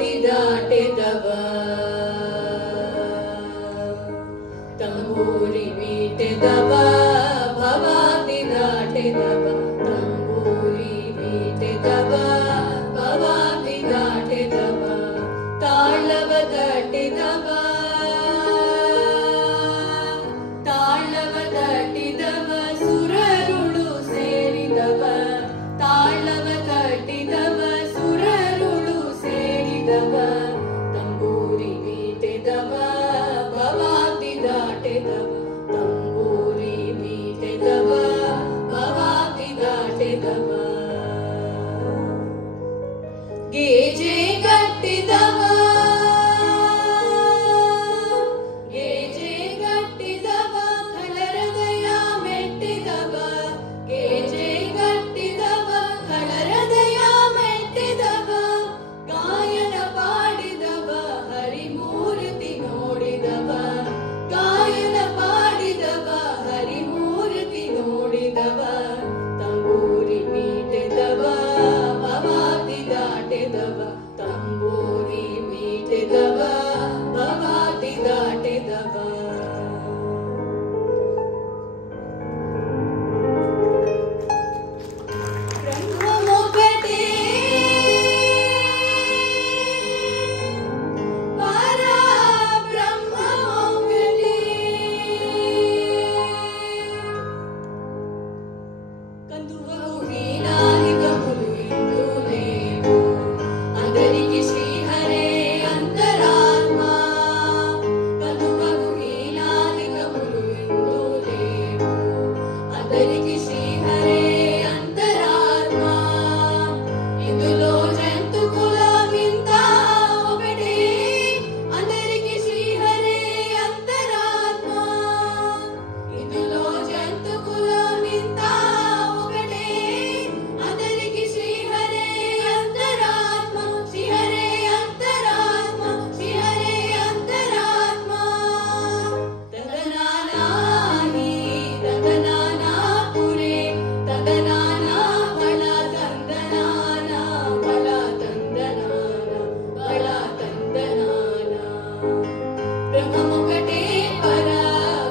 ಭವಾದಿ ದಾಟೆದವ ತಂಬೂರಿ ಮೀಟೆದವ ಭವಾದಿ ದಾಟೆದವ ತಂಬೂರಿ ಮೀಟೆದವ ಭವಾದಿ ದಾಟೆದವ ತಾಳವ ದಾಟೆದವ ತಾಳವ ದಾಟಿದವ ಸುರರುಳು ಸೇರಿದವ ತಾಳವ ದಾಟಿದವ ಸುರರುಳು ಸೇರಿದವ ತಂಬೂರಿ ಮೀಟೆದವ ಭವಾದಿ ದಾಟೆದವ ತಂಬೂರಿ ಮೀಟೆದವ ಭವಾದಿ ದಾಟೆದವ ಗೆಜೆ ಕಟ್ಟಿದವ ಗೆಜೆ ಕಟ್ಟಿದವ ಖಳರದಯ ಮೆಟ್ಟಿದವ ಗೆಜೆ ಕಟ್ಟಿದವ ಖಳರದಯ ಮೆಟ್ಟಿದವ ಗಾಯನ ಪಾಡಿದವ ಹರಿಮೂರ್ತಿ ನೋಡಿದವ ಗಾಯನ ಪಾಡಿದವ ಹರಿಮೂರ್ತಿ ನೋಡಿದವ ತಂಬೂರಿ ಮೀಟೆದವ ಭವಾದಿ ದಾಟೆದವ ತಂಬೂರಿ ಮೀಟೆದವ ಭವಾದಿ ದಾಟೆದವ ಬ್ರಹ್ಮಮೊಗಟೆ ಪರ ಬ್ರಹ್ಮಮೊಗಟೆ ಕಂದುವವು ಹೀನಾದಿಗములు ಎಂದು లేవు అందరికి శ్రీహరే అంతరాత్మ కందువవు హీనాదిగములు ಎಂದು లేవు అందరికి శ్రీహరే అంతరాత్మ ఇందులో జంతుకుల వింత ఒకటే అందరికి శ్రీహరే అంతరాత్మ ఇందులో జంతుకుల వింత ఒకటే అందరికి శ్రీహరే అంతరాత్మ శ్రీహరే అంతరాత్మ శ్రీహరే అంతరాత్మ తదనానాహి తదనానా పురే తదనానా బళ తందనానా బళ తందనానా బళ తందనానా బ్రహ్మమొకటే పర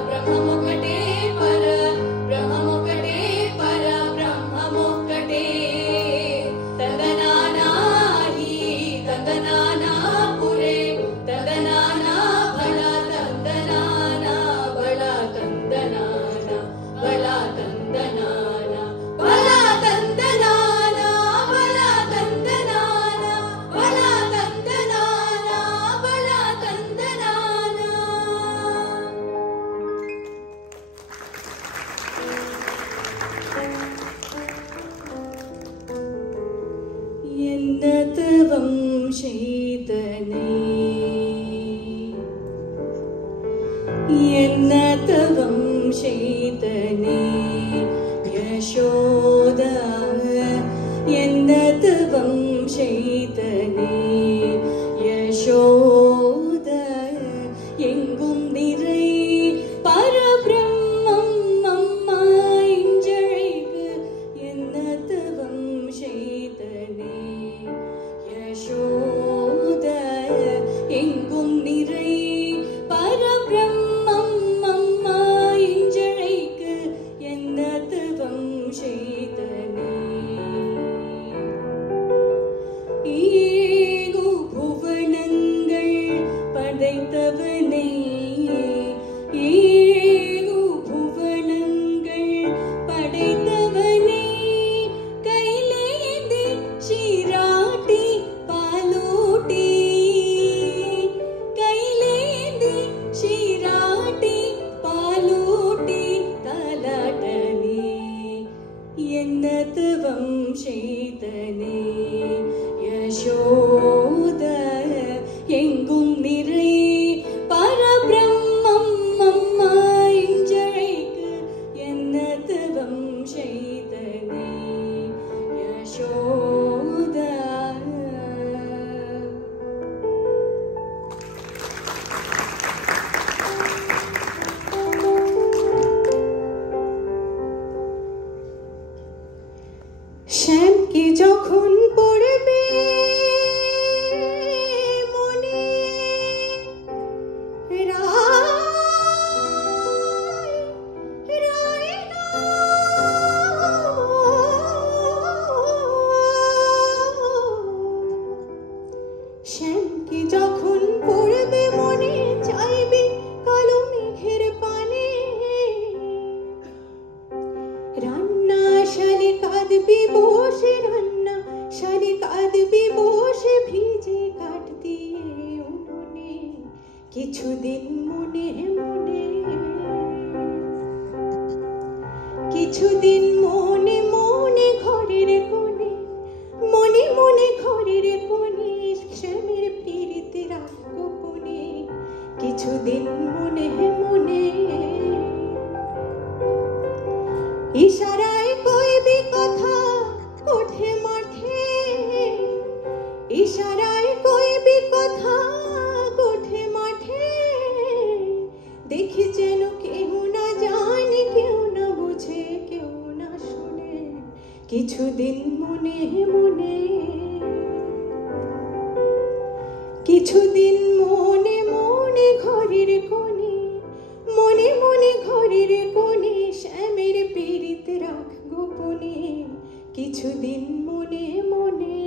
బ్రహ్మమొకటే పర బ్రహ్మమొకటే పర బ్రహ్మమొకటే తదనానాహి తదనానా పురే తదనానా బళ తందనానా బళ తందనానా బళ తందనానా బళ తందనానా బళ తందనానా బళ తందనానా బళ తందనానా എന്നതവം ചെയ്തനേ എന്നതവം ചെയ്തനേ യശോദ എന്നതവം ചെയ്തനേ യശോദ എങ്കും നിறை பரபிரம்மம் அம்மா இஞ்சழைக்கு என்னதவம் செய்தனே யசோத எங்கும் நிறை பரபிரம்மம் அம்மா இஞ்சழைக்கு என்னதவம் செய்தனே কি যখন পড়বে মনে চাইবে কালো মেঘের পানে রান্না শালি কাঁদবি বসে রান্না শালি কাঁদবি বসে ভিজে কাঠ দিয়ে উনুনে কিছুদিন মনে মনে কিছুদিন মনে মনে ঘরের কোণে মনে মনে ঘরের কোণে শ্যামের পিরিতে রাখ গোপনে কিছুদিন মনে মনে ইশারায় কইবি কথা ওঠে মাঠে ইশারায় কইবি কথা ওঠে মাঠে দেখি যেন কেউ না জানে কেউ না বুঝে কেউ না শুনে কিছুদিন মনে মনে কিছুদিন মনে মনে ঘরের কোণে মনে মনে ঘরের কোণে শ্যামের পিরিত রাখ গোপনে কিছুদিন মনে মনে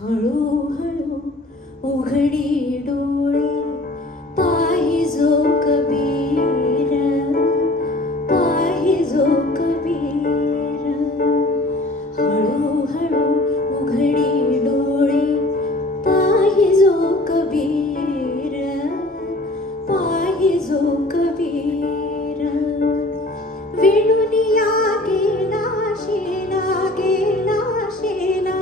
हळूहळू उघडी डोळे पाहिजो कबीर पाहिजो कबीर हळूहळू उघडी डोळे पाहिजो कबीर पाहिजो कबीर वेणुनिया गेला शेला गेला शेला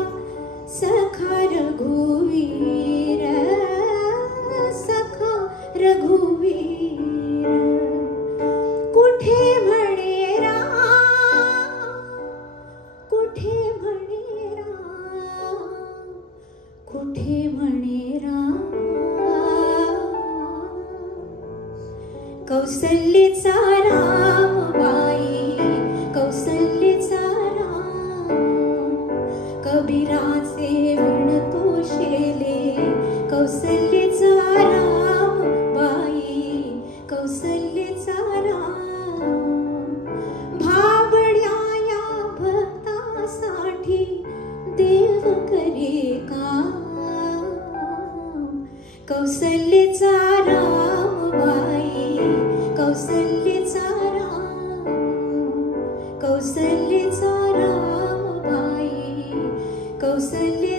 सखा रघुवीर सखा रघुवीर कुठे म्हणे राम कुठे म्हणे राम कुठे म्हणे राम कौसल्येचा राम बाई कौसल्येचा राम कबीराचे विणतो शेले कौसल्येचा राम बाई कौसल्येचा राम भाबड्या या भक्तासाठी देव करे काम कौसल्येचा राम बाई कौसल्येचा राम कौसल्येचा राम बाई कौसल्य